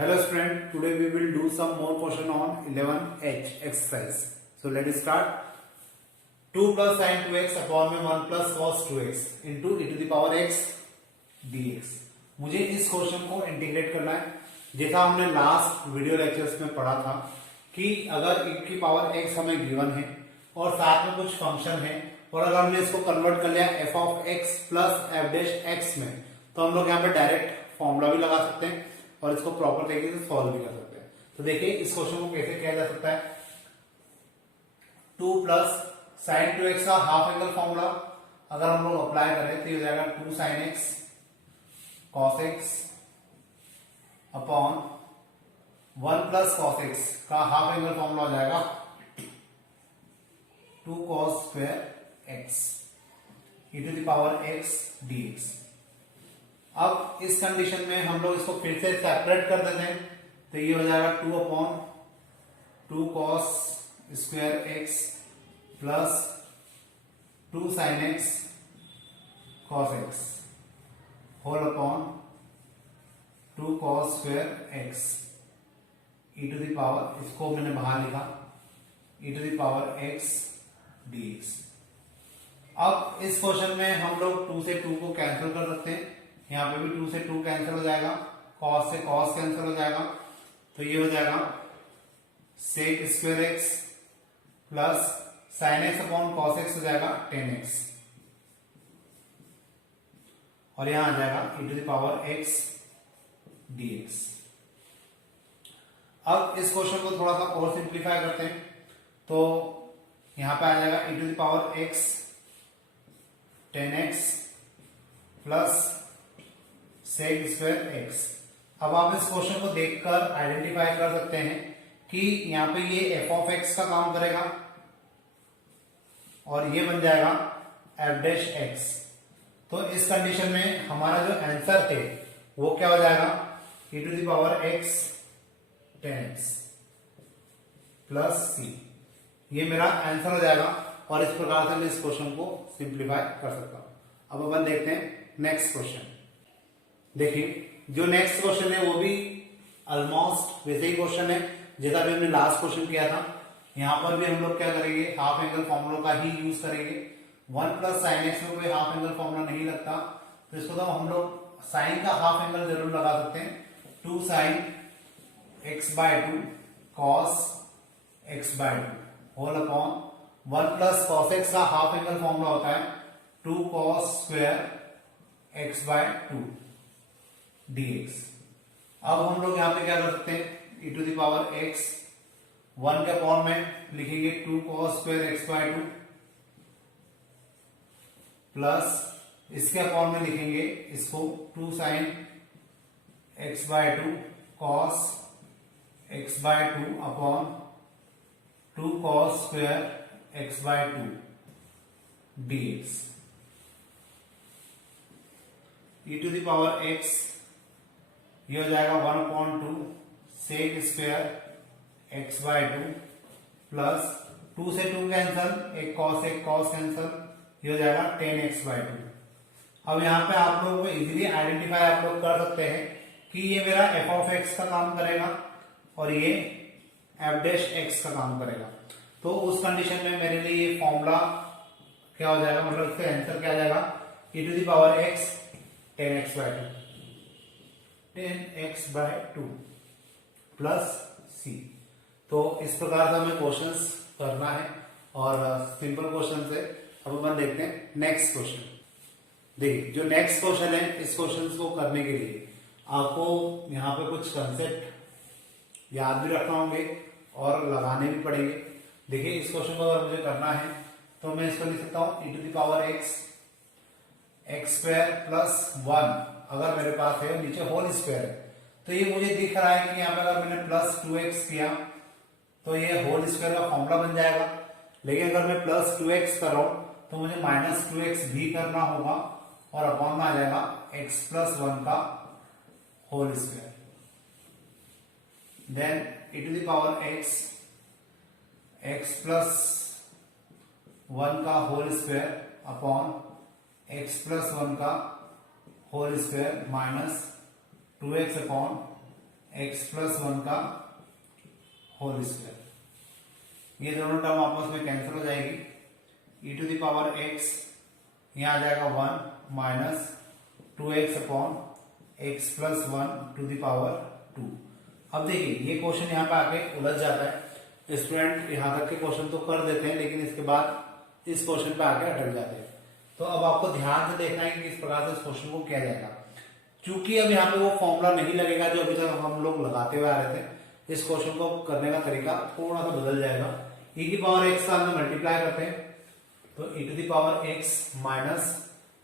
Hello student, today we will do some more question on 11H exercise. So let us start. 2 plus sin 2x upon में 1 plus cos 2x into e to the power x dx. मुझे इस question को integrate करना है जैसा हमने last video lectures में पढ़ा था कि अगर e की पावर x हमें गिवन है और साथ में कुछ फंक्शन है और अगर हमने इसको कन्वर्ट कर लिया f of x plus f dash x में तो हम लोग यहाँ पे डायरेक्ट फॉर्मूला भी लगा सकते हैं और इसको प्रॉपर तरीके से सॉल्व भी कर सकते हैं। तो देखिए इस क्वेश्चन को कैसे किया जा सकता है। 2 प्लस साइन 2x का हाफ एंगल फॉर्मूला अगर हम लोग अप्लाई करें तो ये हो जाएगा 2 sine x cos x upon 1 plus cos x का हाफ एंगल फॉर्मूला हो जाएगा 2 cos square x e to the power x dx। अब इस कंडीशन में हम लोग इसको फिर से सेपरेट कर देते हैं तो ये हो जाएगा 2 upon 2 cos square x plus 2 sine x cos x whole upon 2 cos square x e to the power, इसको मैंने बाहर लिखा e to the power x dx। अब इस क्वेश्चन में हम लोग 2 से 2 को कैंसिल कर सकते हैं, यहाँ पे भी 2 से 2 कैंसिल हो जाएगा, cos से cos कैंसिल हो जाएगा तो ये हो जाएगा sec square x plus sin x upon cos x हो जाएगा 10x और यहां आ जाएगा e to the power x dx। अब इस क्वेश्चन को थोड़ा सा और सिंप्लीफाई करते हैं तो यहां पे आ जाएगा e to the power x 10x plus sec square x। अब आप इस क्वेश्चन को देखकर आइडेंटिफाई कर सकते हैं कि यहाँ पे ये f ऑफ x का काम करेगा और ये बन जाएगा f डैश x। तो इस कंडीशन में हमारा जो आंसर थे वो क्या हो जाएगा e to the power x 10x plus c, ये मेरा आंसर हो जाएगा और इस प्रकार से मैं इस क्वेश्चन को सिंप्लीफाई कर सकता हूं। अब अपन देखते हैं नेक्स्ट क्वेश्चन। देखिए जो नेक्स्ट क्वेश्चन है वो भी ऑलमोस्ट वैसे ही क्वेश्चन है जैसा भी हमने लास्ट क्वेश्चन किया था। यहाँ पर भी हम लोग क्या करेंगे, हाफ एंगल फॉर्मूला का ही यूज करेंगे। 1 प्लस साइन एक्स में कोई हाफ एंगल फॉर्मूला नहीं लगता तो इसको तो हम लोग साइन का हाफ एंगल जरूर लगा सकते हैं। 2 sine x by 2 cos x by 2 whole upon 1 plus cos x का हाफ एंगल फॉर्मूला होता है 2 cos square x by 2 dx। अब हम लोग यहाँ पे क्या कर सकते हैं, e to the power x 1 के अपॉन में लिखेंगे 2 cos square x by 2 plus इसके अपॉन में लिखेंगे इसको 2 sine x by 2 cos x by 2 upon 2 cos square x by 2 dx। e to the power x ये हो जाएगा 1 upon 2 sec square x by 2 plus 2 से 2 कैंसल, एक cos कैंसल, ये हो जाएगा 10x बाय 2। अब यहाँ पे आप लोगों को इजीली आइडेंटिफाई आप लोग कर सकते हैं कि ये मेरा f ऑफ x का काम करेगा और ये f डैश x का काम करेगा। तो उस कंडीशन में मेरे लिए ये फॉर्मूला क्या हो जाएगा, मतलब इसका आंसर क्या आ जाएगा, e to the power x 10x by 2 10x by 2 plus c। तो इस प्रकार से हमें क्वेश्चंस करना है और सिंपल क्वेश्चन है। अब अपन देखते हैं नेक्स्ट क्वेश्चन। देखिए जो नेक्स्ट क्वेश्चन है इस क्वेश्चन को करने के लिए आपको यहाँ पे कुछ कंसेप्ट याद भी रखना होंगे और लगाने भी पड़ेंगे। देखिए इस क्वेश्चन को अगर मुझे करना है तो मैं इसको लिख सकता हूँ e to the power x square plus 1 अगर मेरे पास है, नीचे होल स्क्वायर है तो ये मुझे दिख रहा है कि यहाँ पे अगर मैंने प्लस 2x किया तो ये होल स्क्वायर का फॉर्मूला बन जाएगा। लेकिन अगर मैं प्लस 2x कर रहा हूं तो मुझे माइनस 2x भी करना होगा और अपॉन में आ जाएगा x प्लस 1 का whole square. Then e to the power x plus 1 का whole square upon x plus 1 का whole square minus 2x upon x plus one का होल स्क्वायर। ये दोनों टर्म आपस में कैंसिल हो जाएगी। E to the power x यहां आ जाएगा 1 minus 2x upon x plus 1 to the power 2। अब देखिए ये क्वेश्चन यहाँ पे आके उलझ जाता है। स्टूडेंट यहाँ तक के क्वेश्चन तो कर देते हैं, लेकिन इसके बाद इस क्वेश्चन पे आके अटक जाते हैं। तो अब आपको ध्यान से देखना है कि किस प्रकार से इस क्वेश्चन को किया जाएगा। क्योंकि अब यहाँ पे वो फॉर्मूला नहीं लगेगा जो अभी तक हम लोग लगाते हुए आ रहे थे। इस क्वेश्चन को करने का तरीका थोड़ा सा बदल जाएगा। ई की पावर एक्स का अंदर मल्टीप्लाई करते हैं, तो E to the power X minus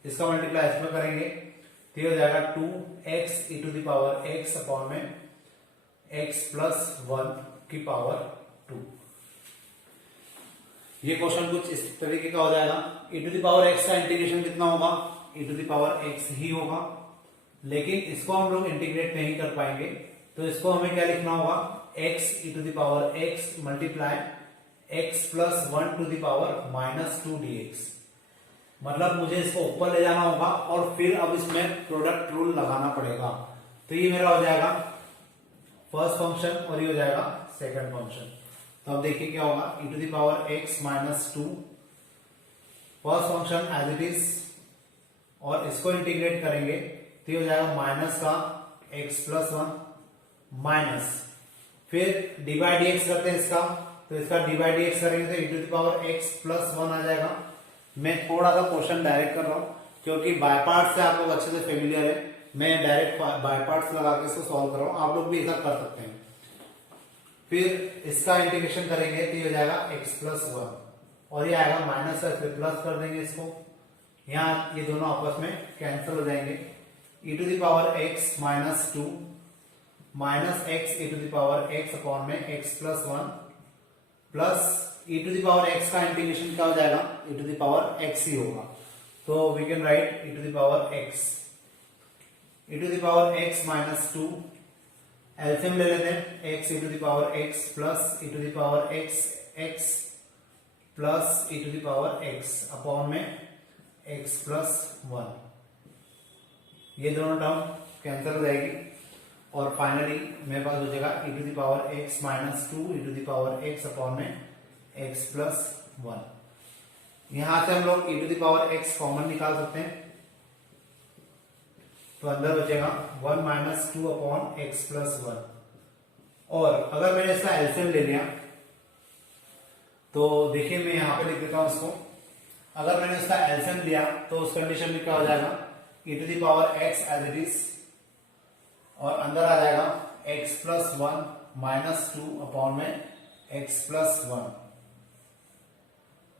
इसका मल्टीप्लाई इसमें करेंगे, तो ये हो जाएगा 2x E to the power X upon में x प्लस 1 की पावर 2। ये क्वेश्चन कुछ इस तरीके का हो जाएगा। E to the power x का इंटीग्रेशन कितना होगा, E to the power x ही होगा, लेकिन इसको हम लोग इंटीग्रेट नहीं कर पाएंगे। तो इसको हमें क्या लिखना होगा, x E to the power x multiply x plus 1 to the power minus 2 dx। मतलब मुझे इसको ऊपर ले जाना होगा और फिर अब इसमें प्रोडक्ट रूल लगाना पड़ेगा। तो ये मेरा हो जाएगा फर्स्ट फंक्शन और ये हो जाएगा सेकंड फंक्शन। तो अब देखिए क्या होगा, E to the power X minus 2 first function as it is, और इसको इंटीग्रेट करेंगे तो ये हो जाएगा माइनस का x प्लस 1 माइनस, फिर डी बाई डी एक्स करते हैं इसका, तो इसका डी बाई डी एक्स करेंगे तो E to the power X plus 1 आ जाएगा। मैं थोड़ा सा क्वेश्चन डायरेक्ट कर रहा हूं क्योंकि बाय पार्ट से आप लोग अच्छे से फेमिलियर है। मैं डायरेक्ट बाय पार्ट्स लगा के इसको सॉल्व कर रहा हूं, आप लोग भी ऐसा कर सकते हैं। फिर इसका इंटीग्रेशन करेंगे तो ये हो जाएगा x प्लस 1 और ये आएगा माइनस का, फिर प्लस कर देंगे इसको, यहाँ ये दोनों आपस में कैंसिल हो जाएंगे। E to the power x minus 2 minus X E to the power x upon में x plus 1 plus E to the power x का इंटीग्रेशन क्या हो जाएगा, E to the power x ही होगा। तो we can write E to the power x, E to the power x minus 2 LCM ले लेते हैं, x E to the power x plus E to the power x x plus E to the power x upon में x plus 1। ये दोनों term cancel हो जाएगी और finally मेरे पास हो जाएगा E to the power x minus 2 E to the power x upon में x प्लस 1। यहां से हम लोग E to the power x common निकाल सकते हैं, तो अंदर बचेगा 1 माइनस 2 अपॉन एक्स प्लस 1। और अगर मैंने इसका एलसीएम ले लिया तो देखिए मैं यहां पे लिख देता हूं इसको। अगर मैंने इसका एलसीएम लिया तो उस कंडीशन में क्या हो जाएगा, E to the power x as it is और अंदर आ जाएगा x प्लस 1 माइनस 2 अपॉन में x plus 1।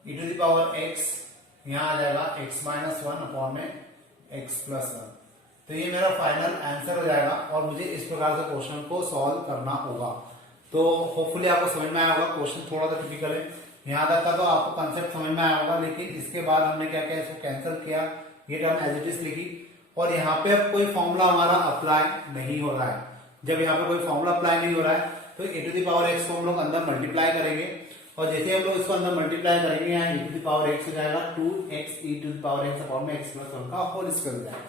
E to the power x यहां आ जाएगा x माइनस 1 अपॉन में x प्लस 1। तो ये मेरा फाइनल आंसर हो जाएगा और मुझे इस प्रकार से क्वेश्चन को सॉल्व करना होगा। तो होपफुली आपको समझ में आया होगा। क्वेश्चन थोड़ा सा टिपिकल है, यहाँ तक का तो आपको कंसेप्ट समझ में आया होगा, लेकिन इसके बाद हमने क्या किया, इसको कैंसिल किया, ये टर्म एज इट इज लिखी और यहाँ पे अब कोई फॉर्मूला हमारा अप्लाई नहीं हो रहा है। जब यहाँ पे कोई फॉर्मूला अप्लाई नहीं हो रहा है तो ए टू द पावर एक्स को हम लोग अंदर मल्टीप्लाई करेंगे और जैसे हम लोग इसको अंदर मल्टीप्लाई करेंगे यहाँ e to the power x हो जाएगा 2x e to the power x upon में x प्लस 1 का होल स्क्वायर हो जाएगा।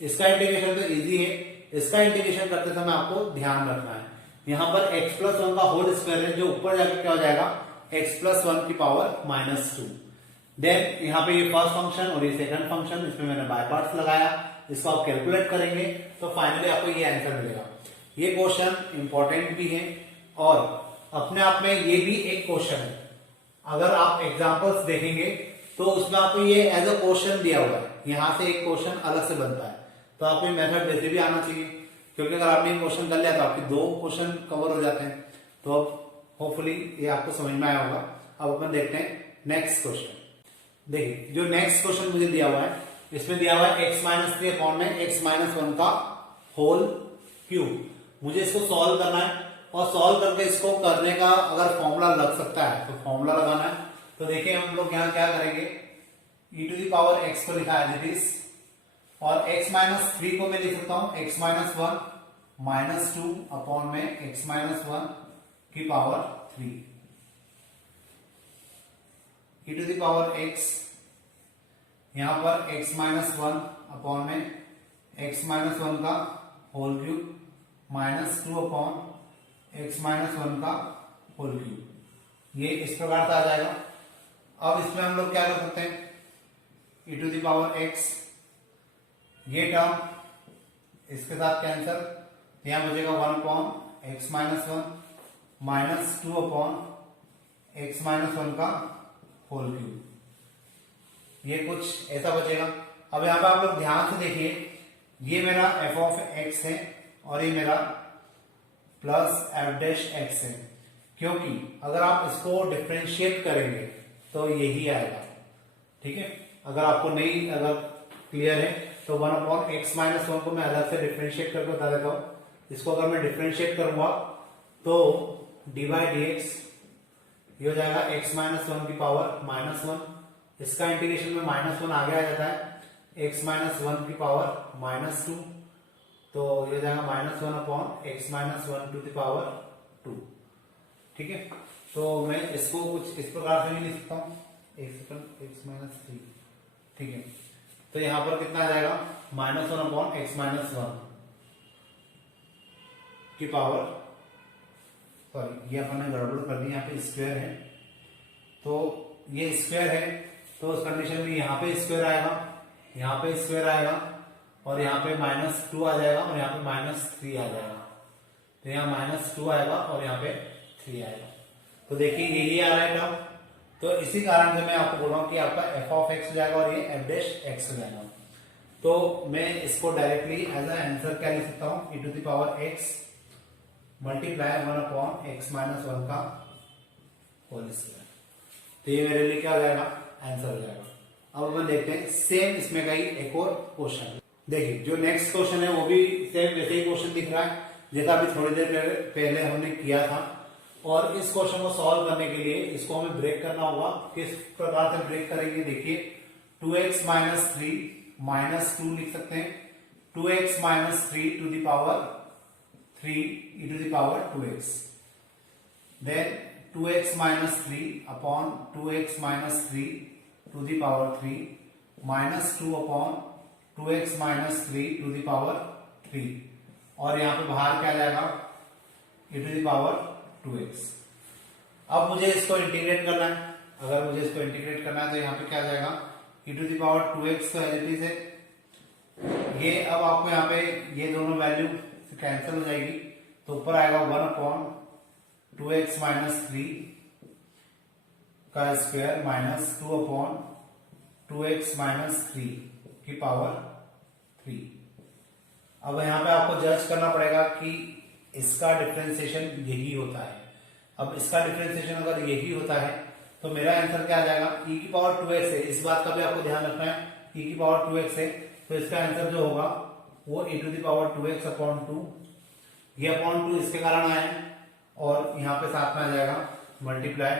इसका इंटीग्रेशन तो इजी है, इसका इंटीग्रेशन करते समय आपको ध्यान रखना है यहाँ पर x प्लस 1 का होल स्क्वायर है, जो ऊपर जाकर क्या हो जाएगा x प्लस 1 की पावर माइनस 2। देन यहाँ पे ये फर्स्ट फंक्शन और ये सेकंड फंक्शन, इसमें मैंने बाय पार्ट्स लगाया, इसको आप कैलकुलेट करेंगे तो फाइनली आपको ये आंसर मिलेगा। ये क्वेश्चन इंपॉर्टेंट भी है और अपने आप में ये भी एक क्वेश्चन है। अगर आप एग्जांपल्स देखेंगे तो उसमें आपको ये एज अ क्वेश्चन दिया हुआ है, यहाँ से एक क्वेश्चन अलग से बनता है, तो आपको मेथड वैसे भी आना चाहिए, क्योंकि अगर आपने क्वेश्चन कर लिया तो आपके 2 क्वेश्चन कवर हो जाते हैं। तो अब होपफुली ये आपको समझ में आया होगा। अब अपन देखते हैं नेक्स्ट क्वेश्चन। देखिए जो नेक्स्ट क्वेश्चन मुझे दिया हुआ है, इसमें दिया हुआ है x माइनस 3 अपॉन में x माइनस 1 का होल क्यूब। मुझे इसको सॉल्व करना है और सॉल्व करके इसको करने का अगर फॉर्मूला लग सकता है तो फॉर्मूला लगाना है। तो देखिए हम लोग यहाँ क्या करेंगे, e to the power x को लिखा है एज इट इज और x माइनस 3 को मैं लिख सकता हूं x माइनस 1 माइनस 2 अपॉन में x माइनस 1 की power 3। e to the power x यहां पर x माइनस 1 अपॉन में x माइनस 1 का whole cube minus 2 upon x minus 1 का होल क्यूब। ये इस प्रकार से आ जाएगा। अब इसमें हम लोग क्या कर सकते हैं, e to the power x, ये टर्म इसके साथ कैंसल, यहां बचेगा 1 upon x minus 1 minus 2 upon x minus 1 का होल क्यूब। ये कुछ ऐसा बचेगा। अब यहां पे आप लोग ध्यान से देखिए, ये मेरा f ऑफ x है और ये मेरा प्लस एफ डैश एक्स है, क्योंकि अगर आप इसको डिफरेंशिएट करेंगे तो यही आएगा। ठीक है, अगर आपको नहीं अगर क्लियर है तो 1 अपॉन एक्स माइनस 1 को मैं अलग से डिफरेंशिएट करके बता देता हूं। इसको अगर मैं डिफरेंशिएट करूंगा तो डी बाई डी एक्स ये हो जाएगा एक्स माइनस 1 की पावर माइनस 1, इसका इंटीग्रेशन में माइनस 1 आगे आ जाता है, एक्स माइनस 1 की पावर माइनस 2, तो ये हो जाएगा minus 1 upon x minus 1 to the power 2। ठीक है, तो मैं इसको कुछ इस प्रकार से भी लिख सकता हूं, एक्स माइनस 3। ठीक है, तो यहां पर कितना आ जाएगा, माइनस 1 अपॉन एक्स माइनस 1 की पावर, सॉरी ये अपन ने गड़बड़ कर दी, यहाँ पे स्क्वायर है तो ये स्क्वायर है, तो उस कंडीशन में यहाँ पे स्क्वायर आएगा, यहाँ पे स्क्वायर आएगा और यहाँ पे माइनस 2 आ जाएगा और यहाँ पे माइनस 3 आ जाएगा, तो यहाँ माइनस 2 आएगा और यहाँ पे 3 आएगा। तो देखिए यही आ रहा है टर्म, तो इसी कारण से मैं आपको बोल रहा हूं कि आपका एफ ऑफ एक्स हो जाएगा और ये एफ डैश एक्स हो जाएगा। तो मैं इसको डायरेक्टली एज अ आंसर क्या लिख सकता हूं, e to the power x multiply 1 upon x minus 1 का होल स्क्वायर। तो ये मेरे लिए क्या हो जाएगा, आंसर हो जाएगा। अब अपन देखते हैं सेम इसमें का ही एक और क्वेश्चन। देखिए जो नेक्स्ट क्वेश्चन है वो भी सेम वैसे ही क्वेश्चन दिख रहा है जैसा अभी थोड़ी देर पहले हमने किया था, और इस क्वेश्चन को सॉल्व करने के लिए इसको हमें ब्रेक करना होगा। किस प्रकार से ब्रेक करेंगे, देखिए 2x माइनस 3 माइनस 2 लिख सकते हैं, 2x minus 3 to the power 3 e to the power 2x, then 2x minus 3 upon 2x minus 3 to the power 3 minus 2 upon 2x minus 3 to the power 3, और यहाँ पे बाहर क्या जाएगा, e to the power 2x। अब मुझे इसको integrate करना है, अगर मुझे इसको इंटीग्रेट करना है तो यहाँ पे क्या जाएगा, e to the power 2x तो एज इट इज है, ये अब आपको यहाँ पे ये दोनों वैल्यू कैंसिल हो जाएगी, तो ऊपर आएगा 1 अपॉन 2x माइनस 3 का square minus 2 upon 2x minus 3 की पावर 3। अब यहाँ पे आपको जज करना पड़ेगा कि इसका डिफरेंशिएशन यही होता है। अब इसका डिफरेंशिएशन अगर यही होता है तो मेरा आंसर क्या आ जाएगा, e की पावर 2x है, इस बात का भी आपको ध्यान रखना है, e की पावर 2x है, तो इसका आंसर जो होगा वो e to the power 2x upon 2, ये अपॉन 2 इसके कारण आया है, और यहाँ पे साथ में आ जाएगा multiply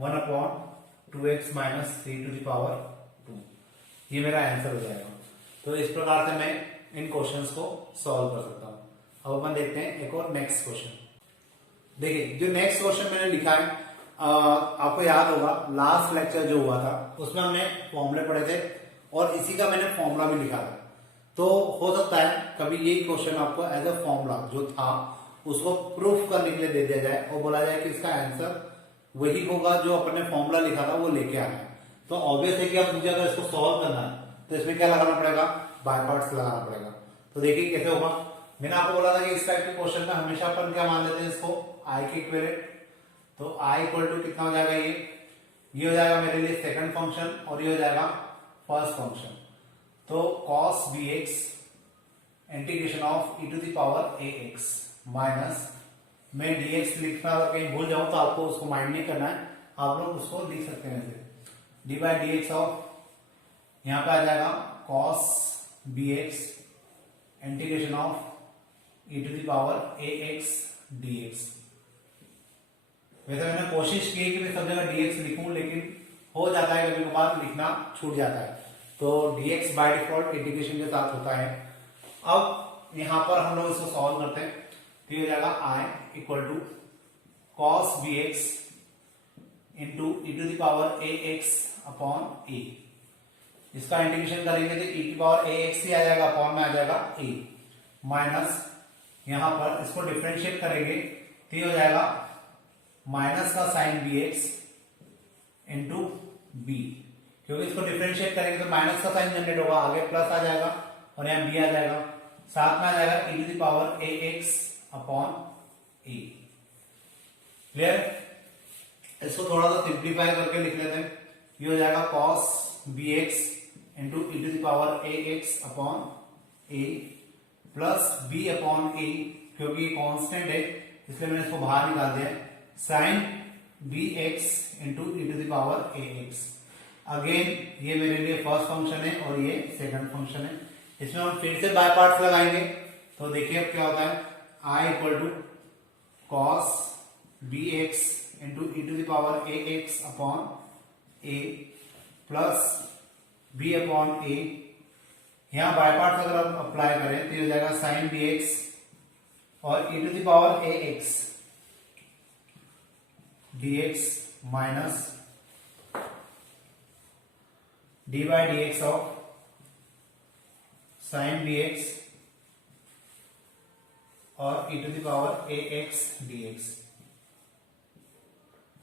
1 upon 2x minus 3 to the power 2, ये मेरा आंसर हो जाएगा। तो इस प्रकार से मैं इन क्वेश्चंस को सॉल्व कर सकता हूं। अब अपन देखते हैं एक और नेक्स्ट क्वेश्चन। देखिए जो नेक्स्ट क्वेश्चन मैंने लिखा है, आपको याद होगा लास्ट लेक्चर जो हुआ था उसमें हमने फॉर्मूले पढ़े थे और इसी का मैंने फॉर्मूला भी लिखा था। तो हो सकता है कभी यही क्वेश्चन आपको एज अ फॉर्मूला जो था उसको प्रूफ करने के लिए दे दिया जाए और बोला जाए कि इसका आंसर वही होगा जो अपन ने फॉर्मूला लिखा था वो लेके आना है। तो ऑब्वियस है कि अब मुझे अगर इसको सॉल्व करना है तो इसमें क्या लगाना पड़ेगा, बाय पार्ट्स लगाना पड़ेगा। तो देखिए कैसे होगा, मैंने आपको बोला था कि इस टाइप के क्वेश्चन में हमेशा अपन क्या मान लेते हैं इसको, आई के इक्विवेलेंट। तो आई इक्वल टू कितना हो जाएगा, ये हो जाएगा मेरे लिए सेकंड फंक्शन और ये हो जाएगा फर्स्ट फंक्शन। तो cos bx integration of e to the power ax minus, मैं dx लिखना अगर कहीं भूल जाऊं तो आपको उसको माइंड नहीं करना है, आप लोग उसको लिख सकते हैं ऐसे, d by D x of, यहां पे आ जाएगा cos bx integration of e to the power ax dx। वैसे मैंने कोशिश की कि मैं सब जगह dx लिखूं, लेकिन हो जाता है कभी कभार लिखना छूट जाता है, तो dx बाय डिफॉल्ट इंटीग्रेशन के साथ होता है। अब यहां पर हम लोग इसको सॉल्व करते हैं, तो ये हो जाएगा i equal to cos bx into e to the power ax upon a। इसका इंटीग्रेशन करेंगे तो e की पावर ax ही आ जाएगा, अपॉन में आ जाएगा a, माइनस यहां पर इसको डिफरेंशिएट करेंगे तो ये हो जाएगा माइनस का sine B x into b, क्योंकि इसको डिफरेंशिएट करेंगे तो माइनस का साइन जनरेट होगा, आगे प्लस आ जाएगा और यहाँ बी आ जाएगा, साथ में आ जाएगा e to the power A x upon a. Clear? इसको थोड़ा सा सिंप्लीफाई करके लिख लेते हैं। ये हो जाएगा cos B x into E to the power A x upon A plus B upon ए, क्योंकि कांस्टेंट है इसलिए मैंने इसको बाहर निकाल दिया, sine B x into E to the power A X. Again ये मेरे लिए फर्स्ट फंक्शन है और ये सेकंड फंक्शन है। इसमें हम फिर से बाय पार्ट्स लगाएंगे तो देखिए अब क्या होता है, I equal to cos B x into E to the power A x upon A plus B upon ए। यहां बाय पार्ट्स अगर हम अप्लाई करें तो ये हो जाएगा साइन बी एक्स और E to the power A X D X minus D by D x of sine B x और E to the power A X D X.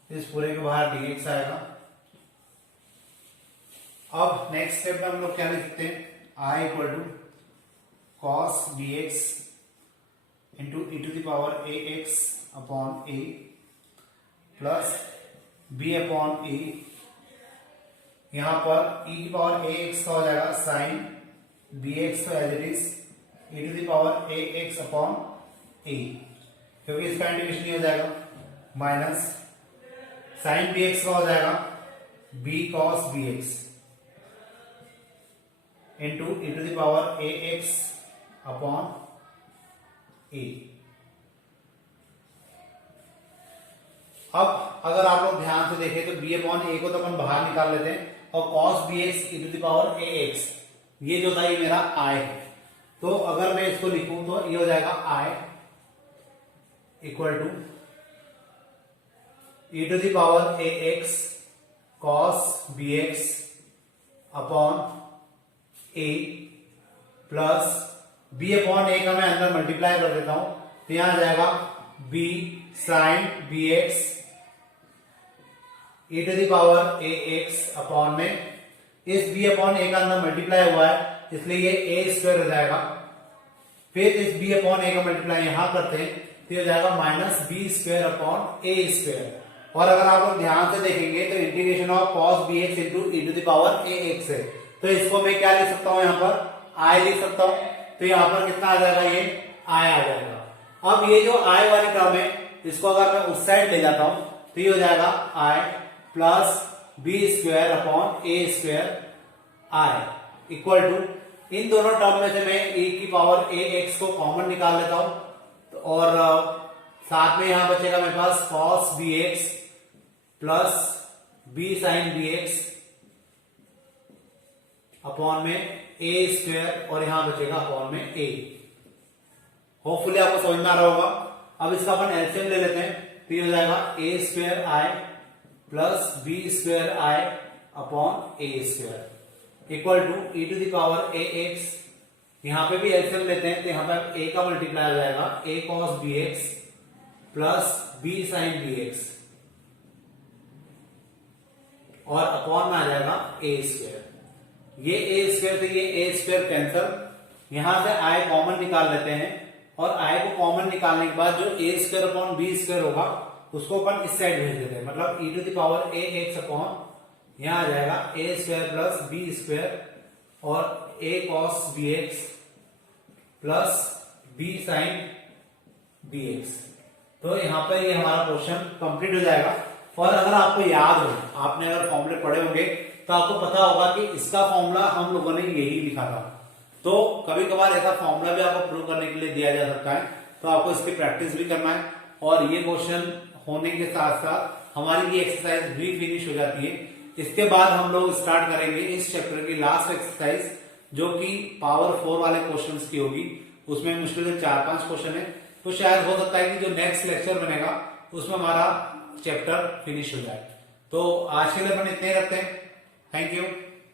इस पूरे के बाहर डी एक्स आएगा। अब नेक्स्ट स्टेप में हम लोग क्या लिख सकते हैं, I equal to cos B x into E to the power A x upon A plus B upon ए। यहां पर e की पावर ए एक्स का हो जाएगा साइन बी एक्स तो as it is e to the power A x upon ए, क्योंकि इसका integration ये हो जाएगा माइनस साइन बी एक्स का हो जाएगा b cos B x into E to the power A x upon a. अब अगर आप लोग ध्यान से देखें तो बी अपॉन ए को तो अपन बाहर निकाल लेते हैं और cos B x E to the power A x, ये जो था ये मेरा आई है। तो अगर मैं इसको लिखूं तो ये हो जाएगा I equal to e to the power A x cos B x upon A plus B upon a का मैं अंदर मल्टीप्लाई कर देता हूं तो यहां आ जाएगा b sine B x e to the power A x upon में, इस b अपॉन ए का अंदर मल्टीप्लाई हुआ है इसलिए ये a स्क्वायर हो जाएगा, फिर इस b अपॉन ए का मल्टीप्लाई यहां करते हैं तो ये हो जाएगा minus b square upon a square. और अगर आप लोग ध्यान से देखेंगे तो integration of cos B x into E to the power A x है, तो इसको मैं क्या लिख सकता हूं, यहां पर i लिख सकता हूं, तो यहां पर कितना आ जाएगा, ये i आ जाएगा। अब ये जो i वाली टर्म है इसको अगर मैं उस साइड ले जाता हूं तो ये हो जाएगा i plus b square upon a square I equal to, इन दोनों टर्म में से मैं e की पावर ए एक्स को कॉमन निकाल लेता हूं और साथ में यहां बचेगा मेरे पास cos B x plus b sine B x upon में ए स्क्वायर और यहां बचेगा अपॉन में ए। होपफुली आपको समझ में आ रहा होगा। अब इसका अपन एलसीएम ले लेते हैं तो ये हो जाएगा a square I plus b square I upon a square equal to e to the power A x. यहां पे भी एलसीएम लेते हैं तो यहां पर ए का मल्टीप्लाई आ जाएगा a cos B x plus b sine B x और अपॉन में आ जाएगा ए स्क्वायर। ये ए स्क्वायर से ये ए स्क्वायर कैंसल, यहां से आई कॉमन निकाल लेते हैं और आई को कॉमन निकालने के बाद जो a square upon b square होगा उसको अपन इस साइड भेज देते हैं, मतलब e to the power A x upon यहां आ जाएगा a square plus b square और a cos B x plus b sine B x. तो यहां पर ये हमारा क्वेश्चन कंप्लीट हो जाएगा। और अगर आपको याद हो, आपने अगर फॉर्मूले पढ़े होंगे तो आपको पता होगा कि इसका फॉर्मूला हम लोगों ने यही लिखा था। तो कभी कभार ऐसा फॉर्मूला भी आपको प्रूव करने के लिए दिया जा सकता है, तो आपको इसकी प्रैक्टिस भी करना है और ये क्वेश्चन होने के साथ साथ हमारी ये एक्सरसाइज भी फिनिश हो जाती है। इसके बाद हम लोग स्टार्ट करेंगे इस चैप्टर की लास्ट एक्सरसाइज जो कि पावर 4 वाले क्वेश्चंस की होगी। उसमें मुश्किल से 4-5 क्वेश्चन है, तो शायद हो सकता है कि जो नेक्स्ट लेक्चर बनेगा उसमें हमारा चैप्टर फिनिश हो जाए। तो आज के लिए अपन इतने रखते हैं। Thank you.